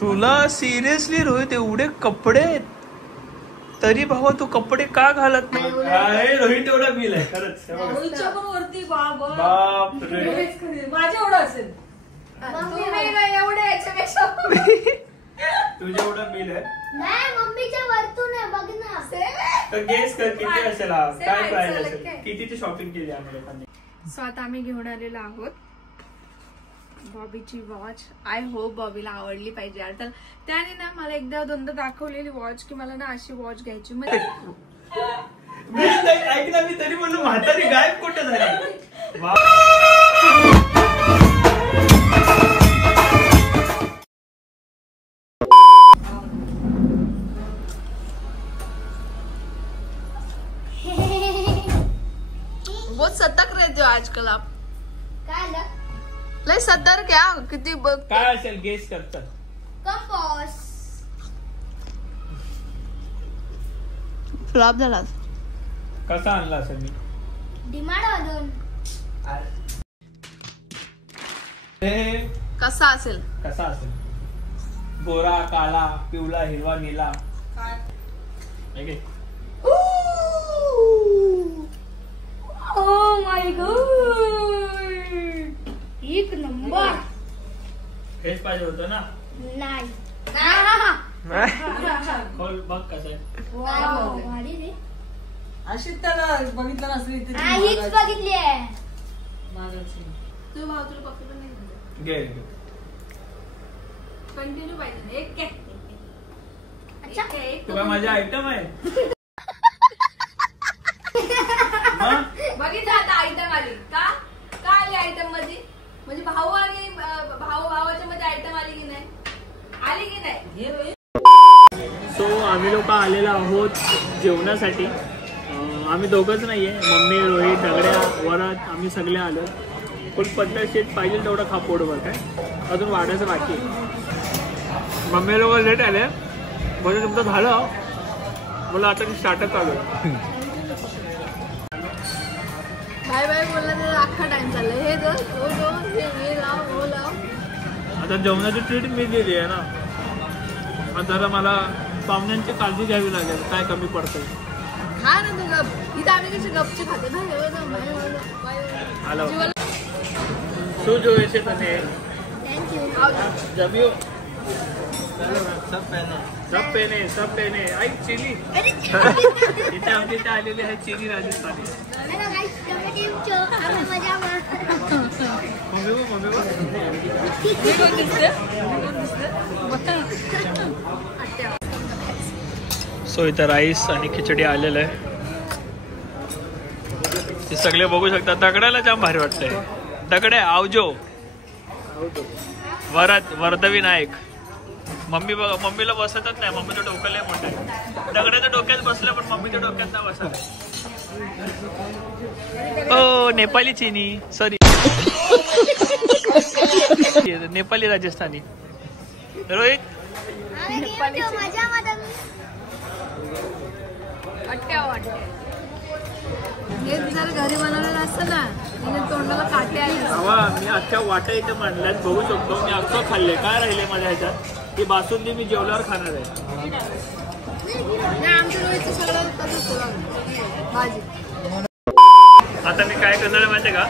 तुला सिरियसली रोहित एवढे कपडे तरी भावा तू कपडे का घालत नाही? रोहित एवढा बिल आहे खरंच. माझ्या एवढं असेल तुझ्या एवढा बिल आहे. नाही मम्मीच्या वरतून आहे बघ ना. तर गेस कर किती असेल, काय प्राइस असेल, कितीची शॉपिंग केली आम्ही लोकांनी. सो आता आम्ही घेऊन आलेलो आहोत बॉबीची वॉच. आय होप बॉबीला आवडली पाहिजे यार. तर त्याने ना मला एकदा दोनदा दाखवलेली वॉच की मला ना अशी वॉच घ्यायची. ऐक ना, मी तरी म्हणलो म्हातारी गायब कुठे झाली. बहुत सतर्क रहते हो आजकल आप. काय लय सतर्क क्या किती काय असेल गेस करतात. कंपास. फ्लॉप झाला. कसा आणला असेल मी डिमांड मधून. कसा असेल गोरा काला पिवळा हिरवा नीला. Oh my god! एक नंबर. हेच पाहिजे होतं ना. नाही. खोल बघ कसं आहे. भारी रे. अशी त्याला बघितलं नसली हीच बघितली आहे. तू भाऊ तुला पप्पी पण नाही घे कंटिन्यू पाहिजे. एक काय अच्छा तुला माझी आयटम आहे. बघितलं आता आयटम आली का आली आयटम मध्ये. म्हणजे भाऊ आणि भावाच्या मध्ये आयटम आली की नाही. सो आम्ही लोक आलेलो आहोत जेवणासाठी. आम्ही दोघंच नाहीये, मम्मी रोहित दगड्या वरात आम्ही सगळे आलो. पण पद्धतशीर पाहिजे तेवढं खा पोटभर. काय अजून वाढायचं बाकी. मम्मी लोक लेट आले म्हणजे तुमचं झालं. मला आता स्टार्टर चालू आहे. बाय बाय बोलला तर अख्खा टाइम चाललाय. हे हे लाव. आता जेवणाची ट्रीट मी दिली आहे ना. आता जरा मला पाहुण्यांची काळजी घ्यावी लागेल. काय कमी पडतंय हा ना. तू गप इथं आम्ही कशी गपची खाते ना. हॅलो सो जो ऐसे तने जमियो सब पहने आई चिली. इथे आमच्या इथे आलेली आहे चिली राजस्थानी. सो इथं राईस आणि खिचडी आलेलं आहे. ते सगळे बघू शकता. दगड्याला जाम भारी वाटतंय. दगड्या आवजो वर्धवी नायक. मम्मीला बसतच नाही. मम्मीचं डोकं लय मोठं आहे. दगड्याच्या डोक्यात बसलं पण मम्मीच्या डोक्यात नाही बसत. हो नेपाली चिनी सॉरी नेपाली राजस्थानी. रोहित हे जर घरी बनवलेलं असतं ना तोंडाला काटे आले. मी अख्ख्या वाटा इथे मांडल्यात बघू शकतो. मी अख्खं खाल्ले. काय राहिले माझ्या ह्याच्यात. ती बासुंदी मी जेवल्यावर खाणार आहे. आमच्या रोहितचं सगळं भाजी. आता मी काय करणार आहे माहिती का.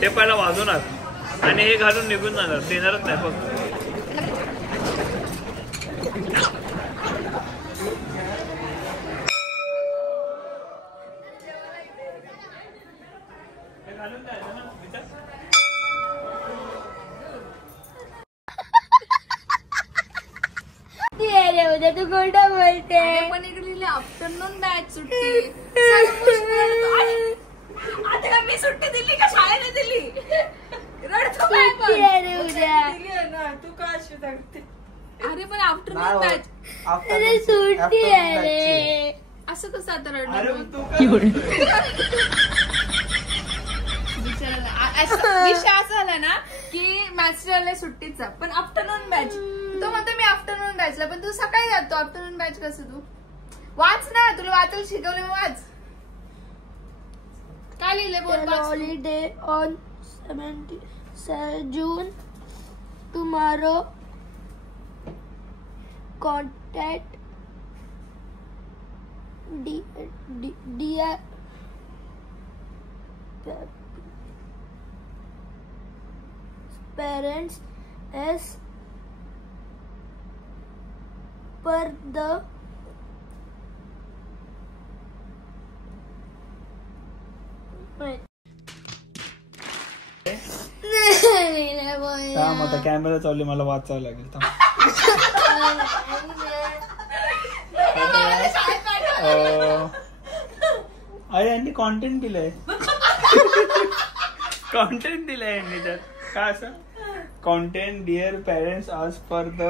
ते पहिला वाजवणार आणि हे घालून निघून जाणार. देणारच नाही बघ. उद्या तू कोणता बोलते. पण इकडे आफ्टरनून बॅच सुट्टी. आता मी सुट्टी दिली का शाळेने दिली. रडतो ना तू का अशी सांगते. अरे पण आफ्टरनून बॅच सुट्टी आहे. असं कसं आता रडणार. विषय असा झाला ना की मॅच झालाय सुट्टीचा पण आफ्टरनून बॅच. तो म्हणतो मी आफ्टरनून बॅचला पण तू सकाळी जातो. आफ्टरनून बॅच कसं. तू वाच ना. तुला वाचायला शिकवलं मग वाच. काय लिहिले बोल Their holiday on 17 June. Tomorrow, contact dear parents as per the थांब आता कॅमेरा चालू मला वाचावं लागेल अरे यांनी कॉन्टेंट दिलंय कॉन्टेंट दिलंय यांनी तर काय असं कॉन्टेंट डिअर पेरेंट्स आज पर द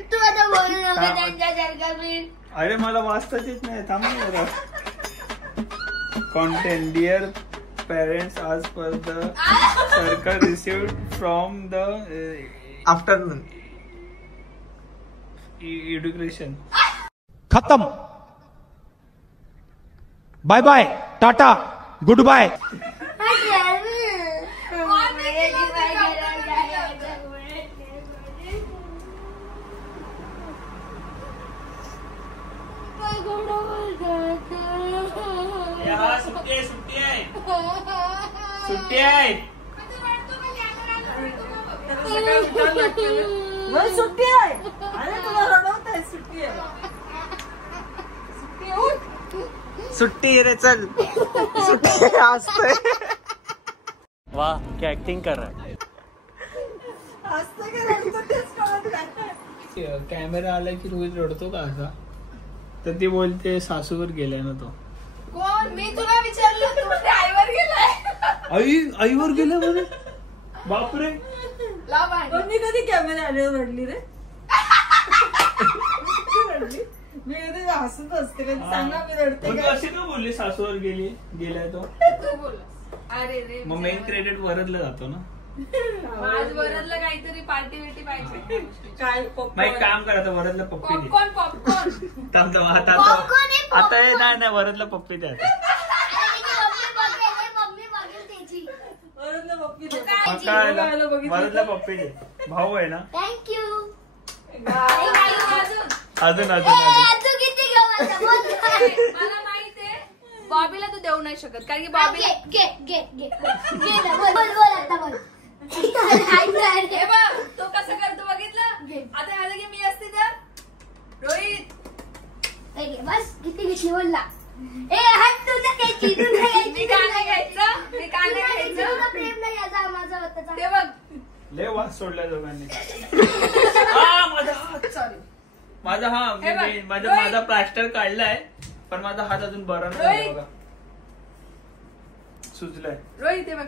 तू आता बोलू नको त्यांच्यासारखं मी. अरे मला वाचताच येत नाही थांब ना कॉन्टेंट डिअर पेरेंट्स आज per the circle received from the afternoon education खत्म bye bye tata goodbye. सुट्टी आहे सुट्टी आहे सुट्टी आहे. अरे तुला रडवताय सुट्टी आहे. सुट्टी उठ. सुट्टी रे चल सुट्टी हसतोय वाह क्या एक्टिंग कर रहा है. हसतोय का रडतो तेच कळत नाही. कॅमेरा आला की रोहित रडतो का असा तर ती बोलते सासूवर गेलाय ना तो. कोण मी तुला विचारलं तू ड्रायव्हर गेलाय आईवर गेलाय म्हणे बापरे. लाव भांडी. पण मी कधी कॅमेरा आल्यावर रडली रे. रडली मी कधी हसत असते कधी सांगा मी रडते का. अशी का बोलली सासूवर गेलाय तो. तू बोल. अरे रे मग मेन क्रेडिट वरदला जातो ना. आज वरदला काहीतरी पार्टी बिर्टी पाहिजे. काय मग एक काम करा आता वरदला पप्पी दे. पॉपकॉर्न पॉपकॉर्न थांब थांब आता आता नाही वरदला पप्पी द्या. मम्मी बघेल त्याची. वरदला पप्पी दे. वरदला पप्पी दे भाऊ आहे ना. थँक्यू. अजून तू किती घेऊ आता बोल. मला माहितीये बॉबीला तू देऊ नाही शकत कारण की बॉबीला बोल आता बोल. हे बघ तो कसं करतो बघितलं. आता ह्याला की मी असते तर रोहित बस किती घेतली बोलला. ए हात तू ना घ्यायची तू नाही मी का नाही घ्यायचं मी का नाही घ्यायचं. प्रेम नाही याचा माझा होता. ते बघ लय वास सोडला दोघांनी. माझा हे बघ, माझा प्लास्टर काढलाय पण माझा हात अजून बरा नाही बघा सुजलाय. रोहित हे बघ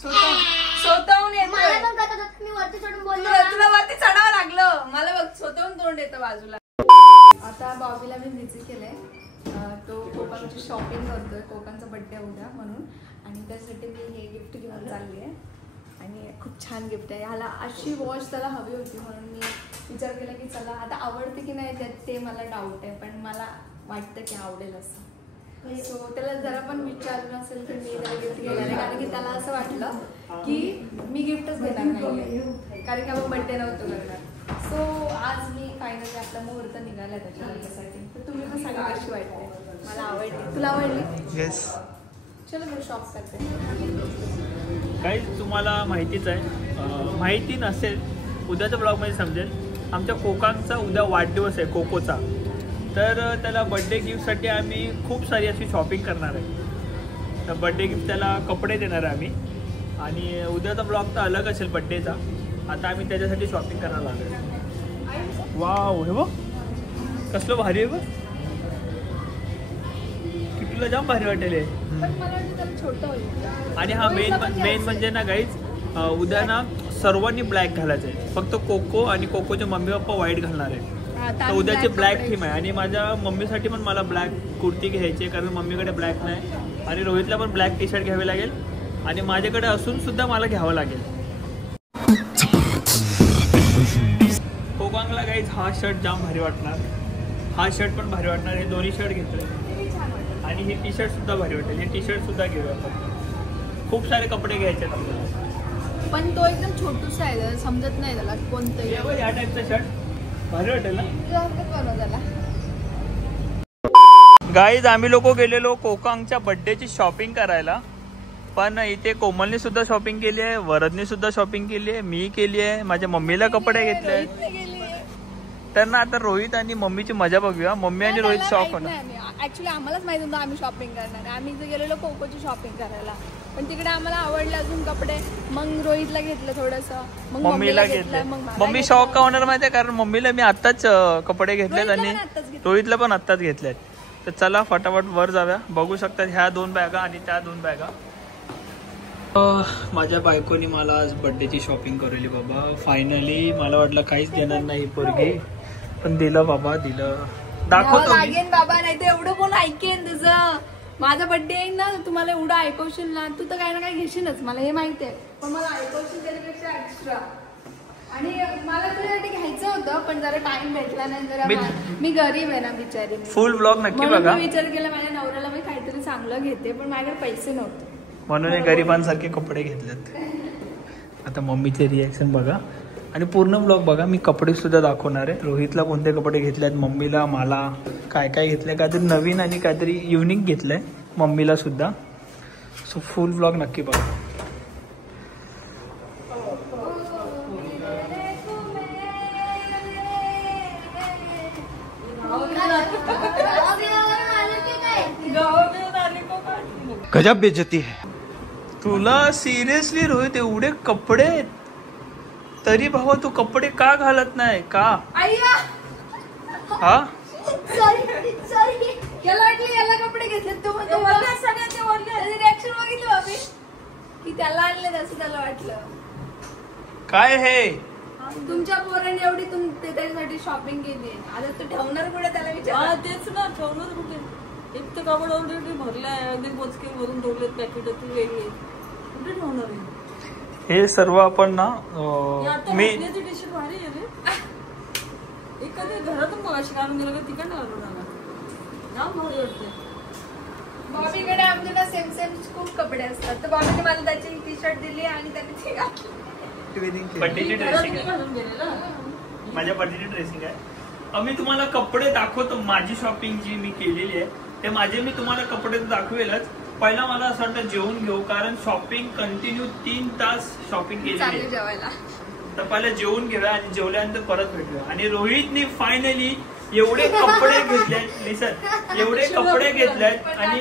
स्वतःहून मला येतो. पण कळत होतं मी वरती चढून बोललो तुला वरती चढावं लागलं. मला बघ स्वतःहून तोंड येतं बाजूला. आता बॉबीला मी बिझी केलंय. तो कोकणची शॉपिंग करतोय. कोकणचा बर्थडे उद्या म्हणून आणि त्यासाठी मी हे गिफ्ट घेऊन चालली आहे आणि खूप छान गिफ्ट आहे. ह्याला अशी वॉच त्याला हवी होती म्हणून मी विचार केला की चला आता आवडते की नाही त्यात ते मला डाऊट आहे पण मला वाटतं की आवडेल असं. सो त्याला जरा पण विचारलं असेल की मी त्याला गिफ्ट घेणार आहे कारण की त्याला असं वाटलं की मी गिफ्टच देणार नाही कारण की आपण बर्थडे नव्हतो करणार. सो आज मी फायनली आपला मुहूर्त निघाला त्याच्यासाठी. तर तुम्ही पण सांगा कशी वाटते. मला आवडली. तुला आवडली. येस चलो मी शॉप करते. काही तुम्हाला माहितीच आहे. माहिती नसेल उद्याच्या ब्लॉगमध्ये समजेल. आमच्या कोकांचा उद्या वाढदिवस आहे कोकोचा. तर त्याला बड्डे गिफ्टसाठी आम्ही खूप सारी अशी शॉपिंग करणार आहे. तर बड्डे गिफ्ट त्याला कपडे देणार आहे आम्ही आणि उद्याचा ब्लॉग तर अलग असेल बड्डेचा. आता आम्ही त्याच्यासाठी शॉपिंग करायला लागलो. वाव हे बघ कसलं भारी आहे बघ. कितीला जाम भारी वाटेल हे. पण मला वाटतं त्याला छोटं होईल. आणि हा मेन म्हणजे ना गाईज उद्या ना सर्वांनी ब्लॅक घालायचं आहे. फक्त कोको आणि कोकोचे मम्मी पप्पा व्हाईट घालणार आहे. तर उद्याची ब्लॅक थीम आहे आणि माझ्या मम्मीसाठी पण मला ब्लॅक कुर्ती घ्यायची आहे कारण मम्मीकडे ब्लॅक नाही आणि रोहितला पण ब्लॅक टी शर्ट घ्यावे लागेल आणि माझ्याकडे असून सुद्धा मला घ्यावं लागेल. कोकांगला गाईज हा शर्ट जाम भारी वाटणार. हा शर्ट पण भारी वाटणार, हे दोन्ही शर्ट घेतोय ते छान वाटतं. आणि हे टी शर्ट सुद्धा भारी वाटेल, हे टी शर्ट सुद्धा घेऊया आपण. खूप सारे कपडे घ्यायचे आहेत आपल्याला. पण तो एकदम छोटूसा आहे, जरा समजत नाही त्याला कोणतं या टाईपचा शर्ट भारी वाटेल ना. त्याला. गाईज आम्ही लोक गेलेलो कोकांगच्या बर्थडेची शॉपिंग करायला, पण इथे कोमलने सुद्धा शॉपिंग केली आहे, वरदने सुद्धा शॉपिंग केली आहे, मी केली आहे, माझ्या मम्मीला कपडे घेतले आहेत. तर ना आता रोहित आणि मम्मीची मजा बघूया. मम्मी आणि रोहित शॉक होणार. ऍक्च्युली आम्हालाच माहिती होतं आम्ही शॉपिंग करणार आहे. आम्ही इथे गेलेलो कोकोची शॉपिंग करायला, पण तिकडे आम्हाला आवडले अजून कपडे. मग रोहितला घेतलं थोडंसं, मग मम्मीला घेतलं. मग मला मम्मी घेतलं. शॉक का होणार माहितीये, कारण मम्मीला मी आत्ताच कपडे घेतलेत रोहितला आणि पण आत्ताच घेतले. रोहितला पण आत्ताच घेतलेत. तर चला फटाफट वर जाऊया. बघू शकतात ह्या 2 बॅगा आणि त्या 2 बॅगा. माझ्या बायकोनी मला आज बर्थडेची शॉपिंग करवली बाबा. फायनली मला वाटलं काहीच देणार नाही पोरगी, पण दिलं बाबा, दिलं. दाखवतो मी. लागेल बाबा, नाही तर एवढं कोण ऐकेन तुझं. माझा बर्थडे आहे ना, तुम्हाला एवढं ऐकवशील ना, तू तर काही ना काही घेशीलच, मला हे माहिती आहे. पण मला ऐकवशील त्याच्यापेक्षा एक्स्ट्रा. आणि मला तुझ्यासाठी घ्यायचं होतं, पण जरा टाइम भेटला नाही. जरा मी गरीब आहे ना बिचारी. फुल ब्लॉग नक्की म्हणून बघा. मी विचार केला माझ्या नवऱ्याला मी काहीतरी चांगलं घेते, पण माझ्याकडे पैसे नव्हते, म्हणून हे गरिबांसारखे कपडे घेतलेत. आता मम्मीचे रिॲक्शन बघा आणि पूर्ण ब्लॉग बघा. मी कपडे सुद्धा दाखवणार आहे. रोहितला कोणते कपडे घेतलेत, मम्मीला, मला काय काय घेतलंय, काहीतरी नवीन आणि काहीतरी युनिक घेतलंय मम्मीला सुद्धा. सो फुल ब्लॉग नक्की बघा. गजब बेइज्जती है. तुला सिरियसली रोहित एवढे कपडे आहेत, तरी भावा तू कपडे का घालत नाही का? हा सॉरी. याला वाटलं याला कपडे घेतले, सगळ्यांचे रिॲक्शन बघितलं बाबी की त्याला आणले, असं त्याला वाटलं. काय हे तुमच्या पोरांनी एवढी त्याच्यासाठी शॉपिंग केली, आता तू ठेवणार कुठे त्याला विचार. तेच ना, ठेवणार कुठे. एक तर कापड ऑलरेडी भरलाय, अगदी मोजके भरून ठेवलेत, पॅकेट ती वेगळी कुठे ठेवणार आहे. हे सर्व आपण ना मी टी शर्ट भारी आहे रे. एखाद्या घरातून मगाशी काढून दिलं का तिकडनं घालून आला, जाम भारी वाटते. बॉबीकडे आमच्या सेम खूप कपडे असतात, तर बॉबीने मला त्याची टी शर्ट दिली आणि त्याने ती घातली. बर्थडेची ड्रेसिंग आहे, घालून गेलेला. माझ्या बर्थडेची ड्रेसिंग आहे. आम्ही तुम्हाला कपडे दाखवतो. माझी शॉपिंग जी मी केलेली आहे ते माझे मी तुम्हाला कपडे दाखवेलच. पहिला मला असं वाटतं जेवून घेऊ, कारण शॉपिंग कंटिन्यू 3 तास शॉपिंग केलेली आहे. जेवायला तर पहिला जेवून घेऊया आणि जेवल्यानंतर परत भेटूया. आणि रोहितनी फायनली एवढे कपडे घेतलेत, लिसन एवढे कपडे घेतलेत. आणि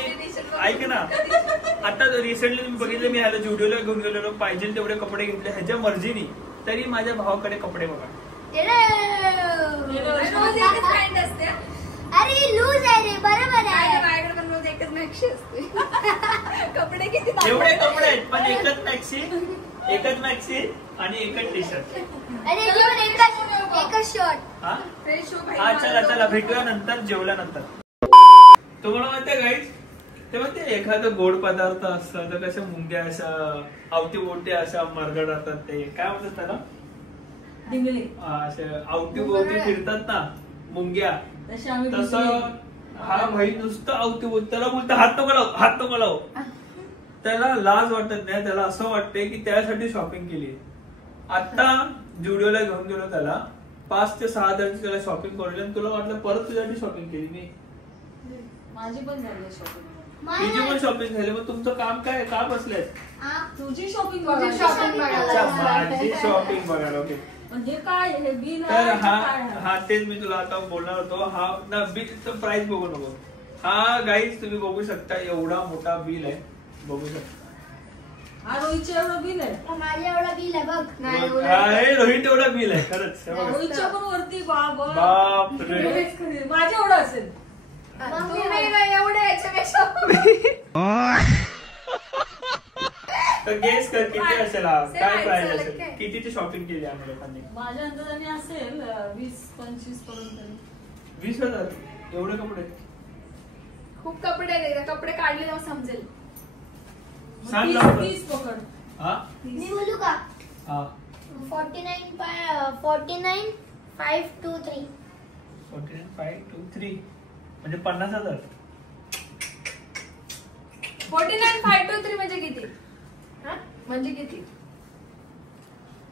ऐक ना, आता रिसेंटली तुम्ही बघितलं मी ह्याला जुडिओला घेऊन गेलेलो, पाहिजे तेवढे कपडे घेतले ह्याच्या मर्जीनी. तरी माझ्या भावाकडे कपडे बघा. अरे लूज आहे रे, बरोबर आहे. माझ्याकडे पण रोज एकच मॅक्सी असते. कपडे किती एवढे कपडे आहेत, पण एकच मॅक्सी आणि एकच टी शर्ट. अरे एकच शर्ट. हा चला भेटूया नंतर जेवल्यानंतर. तुम्हाला माहितीये गाईज, ते म्हणते एखादं गोड पदार्थ असतं तर कशा मुंग्या अशा आवती अशा मरगडतात, ते काय म्हणतात त्याला, अशा आवती फिरतात ना मुंग्या, तसं हा भाई नुसतं आवती त्याला बोलतं हात नको लाव. त्याला लाज वाटत नाही, त्याला असं वाटतंय की त्यासाठी शॉपिंग केली. आता जुडिओला घेऊन गेलो त्याला, 5 ते 6 हजाराची त्याला शॉपिंग करवली आणि तुला वाटलं परत तुझ्यासाठी शॉपिंग केली मी. माझी पण झाली शॉपिंग. तुझी पण शॉपिंग झाली, मग तुमचं काम काय, का बसलंय? तुझी शॉपिंग माझी शॉपिंग बघायला. ओके, हे काय, हे बिल तर हा तेच मी तुला आता बोलणार होतो. हा ना बिलचं प्राइस बघू नको. हा गाईज तुम्ही बघू शकता, एवढा मोठा बिल आहे, बघू शकता. हा रोहितचं एवढं बिल आहे, माझ्या एवढा बिल आहे बघ. रोहित एवढा बिल आहे खरंच. रोहितच्या पण वरती बापरे, माझ्या एवढं असेल. एवढे याच्यापेक्षा तर गेस कर किती असेल, काय प्राइस असेल, काय? कितीची शॉपिंग केली आम्ही लोकांनी? माझ्या अंदाजाने असेल 20-25 पर्यंत. 20,000 एवढे कपडे? खूप कपडे आहेत, कपडे काढले तेव्हा समजेल. सांग लवकर. 30 पकड. हा मी बोलू का? हा 49,523. 49,523 म्हणजे 50,000. 49,523 म्हणजे किती? म्हणजे किती?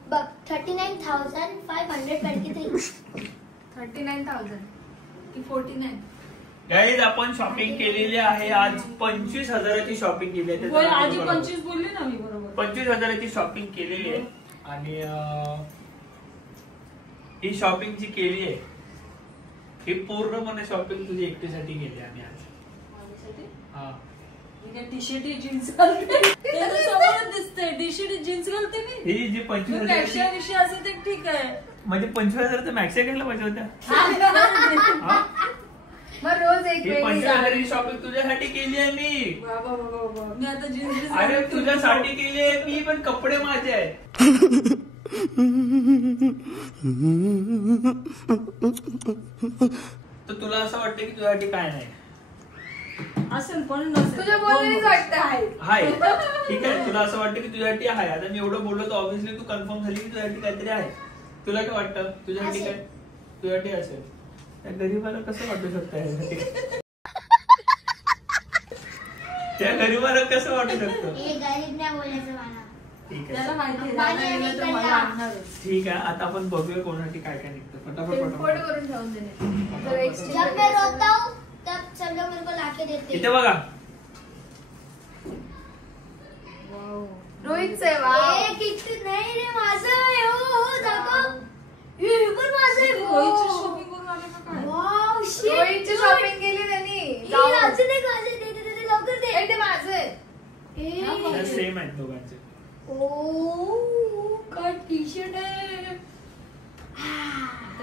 बघ 39,523. 39,000 की 49? गाईज आपण शॉपिंग केलेली आहे आज 25,000ची शॉपिंग केली आहे. होय, आधी 25 बोलली ना मी बरोबर. 25,000ची शॉपिंग केलेली आहे आणि ही शॉपिंग जी केली आहे ही पूर्णपणे शॉपिंग तुझी एकटीसाठी केली आम्ही आज. हा टी शर्ट जीन्स घालते समोरच दिसते. टी शर्ट जीन्स घालते मी. ही जी 25,000 विषय असेल तर ठीक आहे. म्हणजे 25,000 मॅक्सिया घ्यायला पाहिजे होत्या. हा? मग रोज एक ही वेगळी 25,000ची शॉपिंग तुझ्यासाठी केली आहे मी. बाबा मी आता जीन्स अरे तुझ्यासाठी केली आहे मी पण कपडे माझे आहेत. तर तुला असं वाटतं की तुझ्यासाठी काय नाही असेल पण नसेल. तुझ्या बोलण्यानेच वाटतं आहे. हाय ठीक आहे. तुला असं वाटतं की तुझ्यासाठी आहे. आता मी एवढं बोललो तर ऑब्व्हियसली तू कन्फर्म झाली की तुझ्यासाठी काहीतरी आहे. तुला काय वाटतं तुझ्यासाठी काय? तुझ्यासाठी असेल. त्या गरीबाला कसं वाटू शकतं ह्यासाठी? त्या गरीबाला कसं वाटू शकतं? हे गरीब नाही बोलायचं मला. ठीक त्याला आहे माहिती आहे, दादा गेला तर मला आणणार आहे. ठीक आहे. आता आपण बघूया कोणासाठी काय काय निघतं. फोटो फटाफट करून ठेवून देणे. जर exchange जब मैं रोता हूँ तब सब लोग मेरे को लाके देते इथे हैं. बघा. रोहितचं आहे, वाव. ए, किती नाही रे माझं आहे. हो दाखव. हे पण माझं आहे. रोहितची शॉपिंग करून आले का काय? Wow, shit, रोहितची dude. शॉपिंग केली त्यांनी. हे अजून एक माझं आहे. दे लवकर दे. ए, ते माझं आहे. ए, सेम आहेत दोघांचे. ओ काय टी शर्ट है.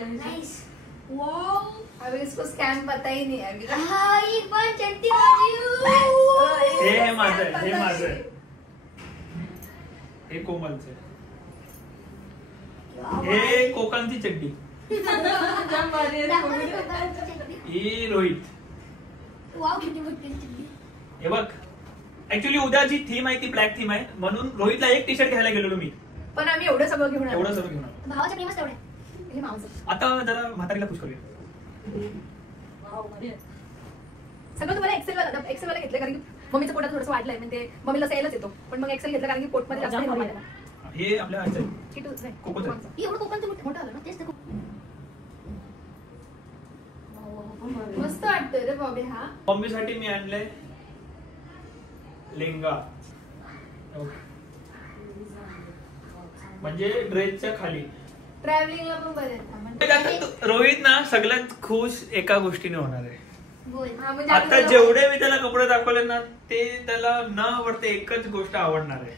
नाइस. वाव. अभी इसको स्कैम पता ही नहीं है अभी. हाँ ये पण चट्टी माझी. हे माझं आहे. हे माझं आहे. हे कोमलचं आहे. हे कोकणची चड्डी. जाम भारी आहे. दाखव ना कोकणची चड्डी. ही रोहित. वाव किती मोठी चड्डी. हे बघ ऍक्च्युली उद्याची थीम आहे ती ब्लॅक थीम आहे म्हणून रोहितला एक टी शर्ट घ्यायला गेलेलो मी. पण आम्ही एवढं सगळं घेऊन आलो. एवढं सगळं घेऊन आलो. भावाच्या प्रेमच तेवढे. हे माझं. आता जरा म्हातारीला खुश करूया. वाव, भारी आहे. सगळं तुम्हाला एक्सेल वाला घेतलं कारण की मम्मीचं पोटात थोडंसं वाढलंय म्हणजे मम्मीला सेलच येतो पण मग एक्सेल घेतलं कारण की पोटमध्ये जास्त नाही वाढलं. हे आपल्या ह्याचं आहे. किटू नाही. कोकोचं. कोकणचं. एवढं कोकणचं मोठं आलं ना तेच तर. मस्त वाटतोय रे बॉबी हा. मम्मीसाठी मी आणलंय लेंगा. म्हणजे ड्रेसच्या खाली. ट्रॅव्हलिंगला पण बरे आहेत. रोहित ना सगळ्यात खुश एका गोष्टीने होणार आहे. बोल. हा, म्हणजे आता आपल्याला- जेवढे मी त्याला कपडे दाखवले ना ते त्याला न आवडते एकच गोष्ट आवडणार आहे.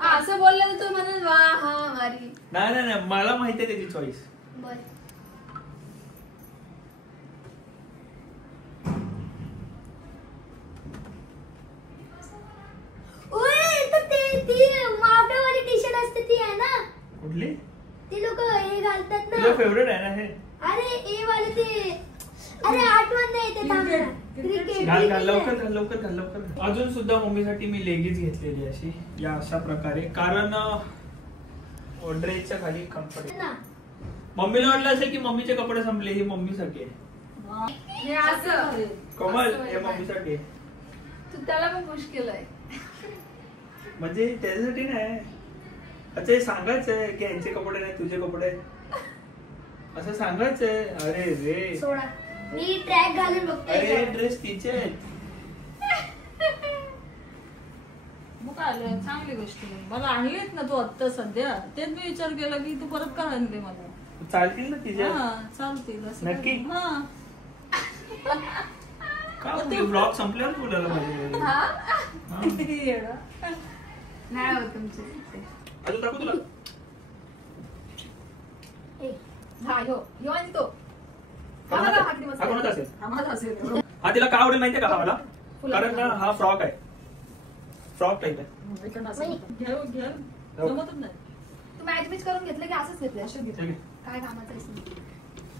हा, असं बोललं तर तू म्हणेल वा हा मारी. नाही नाही नाही मला माहिती आहे त्याची चॉईस. बोल. ओए तर ती मावड्यावाली टी शर्ट असते ती आहे ना. कुठली? ते लोक हे घालतात तुझं ना. फेवरेट आहे ना हे? अरे ए वाले ते. अरे आठवण नाही ते थांब ना. क्रिकेट घाल घाल लवकर घाल लवकर घाल लवकर घाल. अजून सुद्धा मम्मीसाठी मी लेगीज घेतलेली अशी या अशा प्रकारे कारण ड्रेसच्या खाली कम्फर्ट. ना. मम्मीला वाटलं असेल की मम्मीचे कपडे संपले ही मम्मीसाठी आहे. हे असं कमल असं हे आहे. मम्मीसाठी आहे. तू त्याला पण खुश केलंय. म्हणजे त्याच्यासाठी नाही. अच्छा हे सांगायचंय की यांचे कपडे नाही तुझे कपडे असं सांगायचंय. अरे रे सोडा. मी ट्रॅक घालून बघते. अरे ड्रेस तिचे आहेत. मग काय आलं? चांगली गोष्ट आहे. मला आहेत ना तू आत्ता सध्या तेच मी विचार केला की तू परत का आणले मला. चालतील ना तिचे? हा चालतील असं नक्की? काही- हा का ब्लॉग संपल्यावर बोलायला पाहिजे. येडा. नाही होत तुमचे. अजून दाखवू तुला. हा ह्यो आणि तो. हा हा बघा, हा किती मस्त आहे. कोणाचा असेल? आम्हाला असेल हा तिला का आवडेल माहितीये का हा मला? कारण ना हा फ्रॉक आहे. फ्रॉक टाईप आहे. घ्या घ्या जमतच नाही. तू मॅच बिच करून घेतलं की असंच घेतलं असेच घेतलं. ठीक काय कामाचं आहे.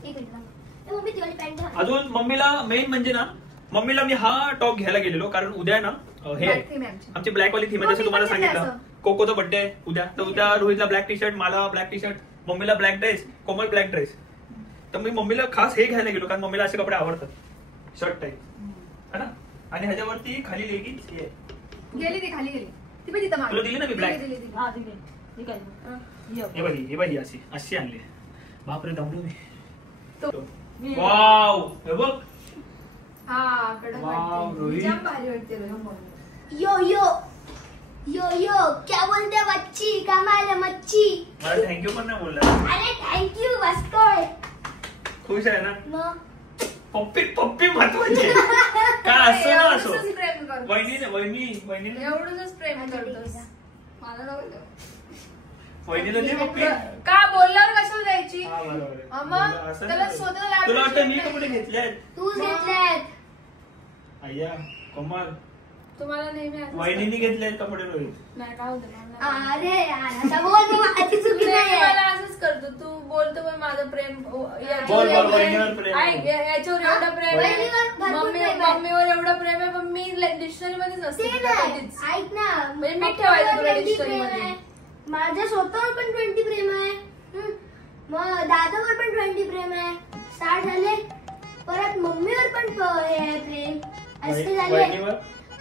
एक मिनिट थांब. ए, मम्मी ती वाली पॅन्ट घाल. अजून मम्मीला मेन म्हणजे ना मम्मीला मी हा टॉप घ्यायला गेलेलो कारण उद्या ना हे Black theme आहे आमची. आमची ब्लॅक वाली थीम आहे जसं तुम्हाला सांगितलं. कोकोचा बर्थडे आहे उद्या तर उद्या रोहितला ब्लॅक टी शर्ट मला ब्लॅक टी शर्ट मम्मीला ब्लॅक ड्रेस कोमल ब्लॅक ड्रेस तर मी मम्मीला खास हे घ्यायला गेलो कारण मम्मीला असे कपडे आवडतात शर्ट टाईप है ना. आणि ह्याच्यावरती खाली लेगिन्स हे गेली ती खाली गेली ती पण तिथं तुला दिली ना मी ब्लॅक. हा दिली ठीक आहे हे बघ अशी अशी आणली. बापरे दमलो मी. ये. वाव हे बघ. हा कडक वाव, वाटते. रोहित. जाम भारी वाटते रे मम्मी. यो यो यो यो क्या बोलते बच्ची कमाल मच्छी. मला थँक्यू पण नाही बोलला. अरे थँक्यू बसतोय खुश आहे ना. मग पप्पी महत्वाची आहे. काय असं ना असो. एवढंच प्रेम करतो. वहिनीने एवढंच प्रेम करतोस. मला नको देऊ. वहिनीला दे पप्पी. का बोलल्यावर कशाला द्यायची? हा, बरोबर आहे. हा, मग असं त्याला नाही. स्वतःला लाड तुला वाटतं मी वाटते. कपडे घेतले आहेत. तूच घेतल्यात. अय्या कमाल. तुम्हाला नेहमी असंच वहिनीने करतो. घेतले आहेत कपडे रोहित. नाही काय होतं मला नाही. अरे यार आता बोल मग माझी चुकी नेहमी नाही मला असंच करतो. तू बोलतो पण माझं प्रेम बोल वहिनीवर प्रेम. ऐक, याच्यावर एवढं प्रेम आहे. वहिनीवर भरपूर प्रेम आहे. मम्मीवर एवढं प्रेम आहे पण मी डिक्शनरी मध्येच नसते ते तुला नाही कधीच. ऐक ना म्हणजे मी पप्पावर ठेवायचं तुला 20 dictionary प्रेम मध्ये. आहे. माझ्या स्वतःवर पण 20 प्रेम आहे. मग दादावर पण 20 प्रेम आहे. स्टार्ट झाले परत मम्मीवर पण हे आहे प्रेम असे झाले. वहिनीवर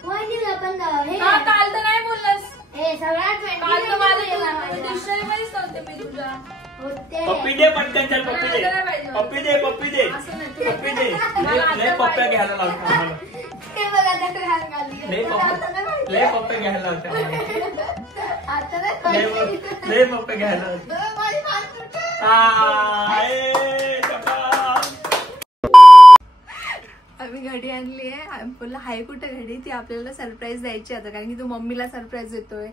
वहिनीवर पण हे हा, काल तर नाही बोललास. हे सगळ्यात काल तर 20 प्रेम आहे माझं माझ्यावर. डिक्शनरी मध्येच नव्हते मी तुझ्या. होते. पप्पी दे पटकन चल पप्पी दे. मला पाहिजे. पप्पी दे असं नाही, तुला पप्पी दे. मला आता लय पप्प्या पाहिजे. घ्यायला लावतो आम्हाला. हे बघा आता घाल घाली. लय पप्पे घ्यायला लावते आम्हाला. आता नाही लय पप्पे घ्यायला लावते. आम्ही घडी आणली आहे. बोलला हाय कुठे घडी, ती आपल्याला सरप्राईज द्यायची आता कारण की तू मम्मीला सरप्राईज देतोय,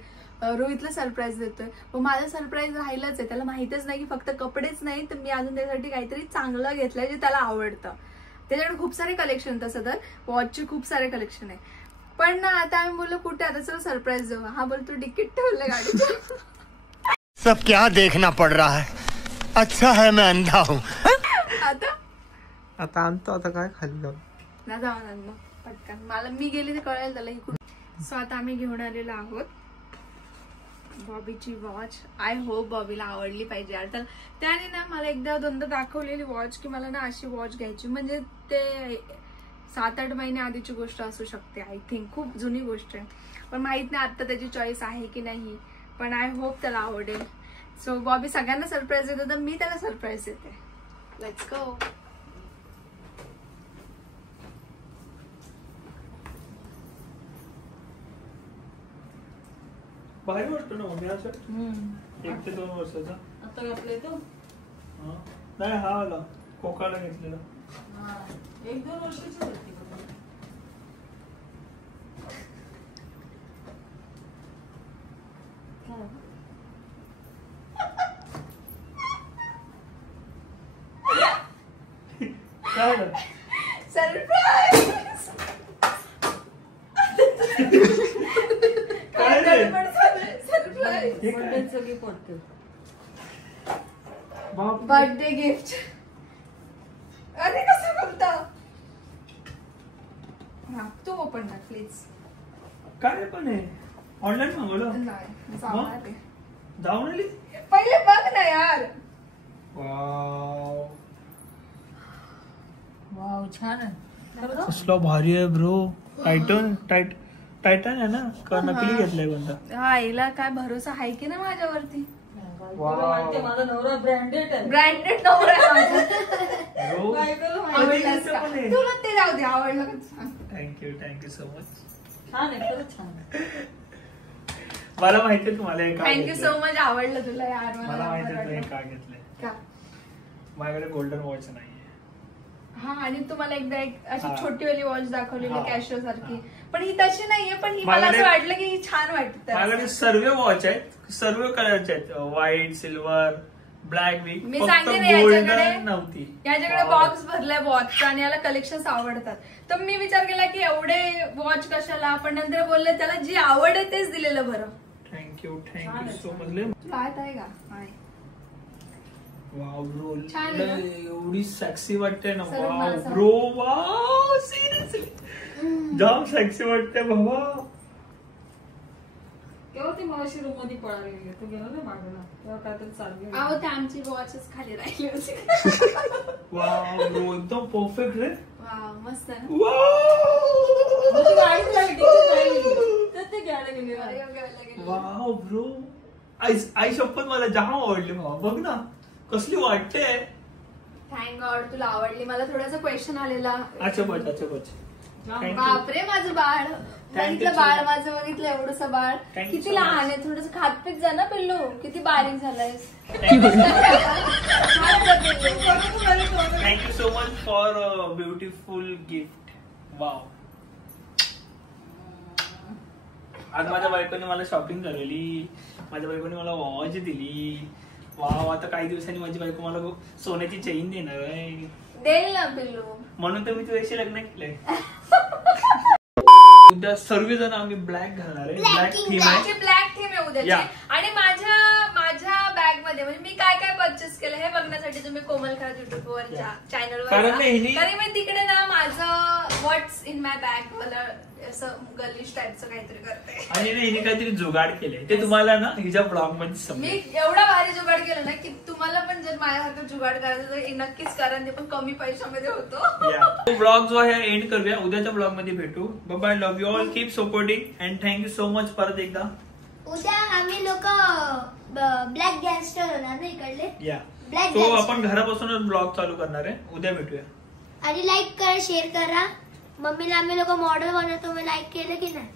रोहितला सरप्राईज देतोय. मग माझं सरप्राईज राहिलंच आहे. त्याला माहितच नाही की फक्त कपडेच नाही तर मी अजून त्यासाठी काहीतरी चांगलं घेतलंय जे त्याला आवडतं. त्याच्याकडे खूप सारे कलेक्शन, तसं तर वॉचचे खूप सारे कलेक्शन आहे. पण ना आता आम्ही बोललो कुठे आता चला सरप्राईज देऊ. हा बोल तू तिकीट ठेवलं गाडीचं. सब क्या देखना पड़ रहा है. अच्छा है मैं अंधा हूँ. आता आणतो आता काय खाली जाऊ. ना जाऊ मग पटकन मला मी गेली तर कळेल त्याला ही कुठे. सो आता आम्ही घेऊन आलेलो आहोत बॉबीची वॉच. आय होप बॉबीला आवडली पाहिजे यार. तर त्याने ना मला एकदा दोनदा दाखवलेली वॉच की मला ना अशी वॉच घ्यायची. म्हणजे ते 7-8 महिने आधीची गोष्ट असू शकते. आय थिंक खूप जुनी गोष्ट आहे. पण माहित नाही आता त्याची चॉईस आहे की नाही. पण आय होप त्याला आवडेल. सो बॉबी सगळ्यांना सरप्राईज देतो तर मी त्याला सरप्राईज देते. Let's go. भारी वाटतो ना मम्मी असं 1 ते 2 वर्षाचा. आता घेतलंय तो नाही हा आला कोकाला घेतलेला. 1-2 वर्षाची होती. काय झालं? सरप्राईज. काय रे? सरप्राईज. हे काय? बर्थडेचं गिफ्ट वाटतं. बाप. Birthday gift. अरे कसं बोलता. हा तू ओपन कर प्लीज. काय पण आहे ऑनलाईन मागवलं. नाही जाणार आहे. जाऊन आली. पहिले बघ ना यार. वाव वाव छान आहे. कसला भारी आहे ब्रो. टायटन आहे ना का नकली घेतलाय कोणता. हा हिला काय भरोसा आहे की ना माझ्यावरती. वाटते माझा नवरा ब्रँडेड आहे. ब्रँडेड नवरा आहे माझा. ब्रो काय करू? आवडलास का? तुला ते जाऊ दे. आवडलं का सांग. Thank you so much. छान आहे खरंच छान आहे. मला माहितीये तुम्हाला हे काय थँक्यू सो मच. आवडलं तुला यार. मला माहितीये बरं तुम्ही वाटलं. काय घेतलंय. का? माझ्याकडे गोल्डन वॉच नाहीये. हा आणि तुम्हाला एकदा एक अशी हा. छोटीवाली वॉच दाखवलेली हा. कॅशो सारखी. पण ही तशी नाहीये. पण ही मला माझ्याकडे- असं वाटलं की ही छान वाटते. माझ्याकडे सर्व वॉच आहेत. सर्व कलरचे आहेत. व्हाईट सिल्वर ब्लॅक वीक. मी फक्त सांगते ना गोल्डन याच्याकडे नव्हती. याच्याकडे Wow. बॉक्स भरलाय वॉचचा आणि याला कलेक्शन आवडतात. तर मी विचार केला की एवढे वॉच कशाला. पण नंतर बोलले त्याला जी आवड आहे तेच दिलेलं बरं. थँक्यू छान सो आहे. मच. तुला आत आहे का? आहे. वाव ब्रो छान आहे ना? एवढी सेक्सी वाटते ना. सर्व वाव माझं. ब्रो वाव सिरियसली जाम सेक्सी वाटते बाबा. तेव्हा ते मगाशी रूम मध्ये पळायला गेले, तू गेला ना मागला तेव्हा काहीतरी चाललं. अहो ते आमची वॉचच खाली राहिली होती. वाव ब्रो एकदम परफेक्ट रे. वाव मस्त ना. म्हणजे गाडीच लागली, तिकीट राहिली. तर ते घ्यायला गेले. अरे, घ्यायला गेले. वाव ब्रो आई शपथ मला जाम आवडली भावा. बघ ना कसली वाटते. थँक गॉड तुला आवडली. मला थोडासा क्वेश्चन आलेला. अच्छा बच. बापरे माझं बाळ. बघितलं बाळ माझं, बघितलं एवढंसं बाळ किती लहान आहे. थोडस खातपीत जा ना पिल्लू, किती बारीक झालायस. Thank you so much for beautiful gift. Wow. आज माझ्या बायकोने मला शॉपिंग करवली. माझ्या बायकोने मला वॉच दिली. वाव. आता काही दिवसांनी माझी बायको मला सोन्याची चेन देणार आहे. देईल ना पिल्लू. म्हणून तर मी तुझ्याशी लग्न केलंय. उद्या सर्वजण आम्ही ब्लॅक घालणार आहे. ब्लॅक थीम आहे. ब्लॅक थीम आहे उद्याची. आणि माझ्या बॅग मध्ये म्हणजे मी काय काय परचेस केलं हे बघण्यासाठी तुम्ही कोमल खरात युट्यूब वर चॅनलवर. कारण मी तिकडे ना माझं व्हॉट्स इन माय बॅग मला असं गर्लिश टाईपचं काहीतरी करते. आणि हिने काहीतरी जुगाड केलंय ते तुम्हाला ना हिच्या ब्लॉग मध्ये मी समजेल. एवढा भारी जुगाड केलं ना की तुम्हाला पण जर माझ्यासारखं जुगाड करायचं तर नक्कीच करा. ते पण कमी पैशामध्ये होतो. ब्लॉग जो आहे एंड करूया. उद्याच्या ब्लॉग मध्ये भेटू. Bye. Love you all. Keep supporting and thank you so much. परत एकदा उद्या आम्ही लोक ब्लॅक गँगस्टर होणार ना इकडले. ब्लॅक तो आपण घरापासूनच ब्लॉग चालू करणार आहे. उद्या भेटूया. आणि लाईक करा, शेअर करा. मम्मीला आम्ही लोक मॉडेल बनवतो, मी लाईक केलं की नाही.